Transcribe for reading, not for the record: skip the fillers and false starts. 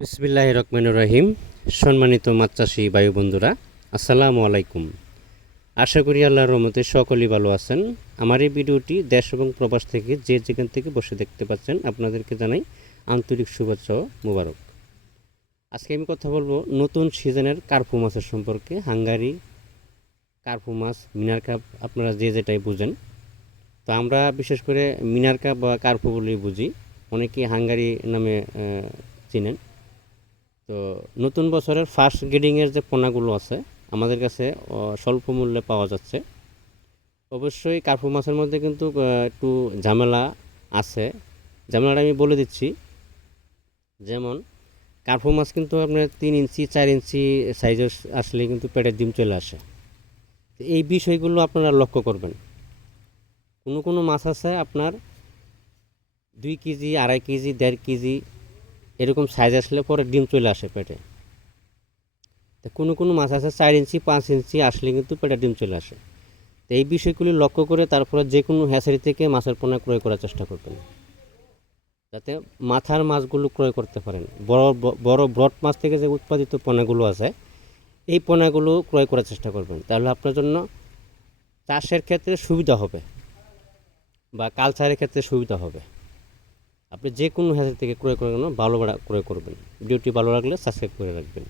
বিসমিল্লাহির রহমানির রহিম। সম্মানিত মাছ চাষি বায়ু বন্ধুরা, আসসালামু আলাইকুম। আশা করি আল্লাহর রহমতে সকলেই ভালো আছেন। আমার এই ভিডিওটি দেশ এবং প্রবাস থেকে যে যেখান থেকে বসে দেখতে পাচ্ছেন আপনাদেরকে জানাই আন্তরিক শুভেচ্ছা ও মোবারক। আজকে আমি কথা বলবো নতুন সিজনের কার্পু মাছের সম্পর্কে। হাঙ্গারি কার্পু মাছ, মিনার কাপ, আপনারা যে যেটাই বুঝেন। তো আমরা বিশেষ করে মিনার কাপ বা কার্পু বলেই বুঝি, অনেকেই হাঙ্গারি নামে চিনেন। তো নতুন বছরের ফার্স্ট গ্রেডিংয়ের যে পোনাগুলো আছে আমাদের কাছে স্বল্প মূল্যে পাওয়া যাচ্ছে। অবশ্যই কার্পু মাছের মধ্যে কিন্তু একটু ঝামেলা আছে। ঝামেলাটা আমি বলে দিচ্ছি। যেমন কার্পু মাছ কিন্তু আপনার 3 ইঞ্চি 4 ইঞ্চি সাইজের আসলে কিন্তু পেটের ডিম চলে আসে। তো এই বিষয়গুলো আপনারা লক্ষ্য করবেন। কোনো কোনো মাছ আছে আপনার 2 কেজি, 2.5 কেজি, 1.5 কেজি এরকম সাইজ আসলে পরে ডিম চলে আসে পেটে। তো কোনো কোনো মাছ আছে 4 ইঞ্চি 5 ইঞ্চি আসলে কিন্তু পেটে ডিম চলে আসে। তো এই বিষয়গুলি লক্ষ্য করে তারপরে যে কোনো হ্যাচারি থেকে মাছের পোনা ক্রয় করার চেষ্টা করবেন, যাতে মাথার মাছগুলো ক্রয় করতে পারেন। বড় বড় ব্রড মাছ থেকে যে উৎপাদিত পোনাগুলো আছে এই পোনাগুলো ক্রয় করার চেষ্টা করবেন, তাহলে আপনার জন্য চাষের ক্ষেত্রে সুবিধা হবে বা কালচারের ক্ষেত্রে সুবিধা হবে। আপনি যে কোনো হ্যাচারি থেকে ক্রয় করার জন্য ভালো ক্রয় করবেন। ভিডিওটি ভালো লাগলে সাবস্ক্রাইব করে রাখবেন।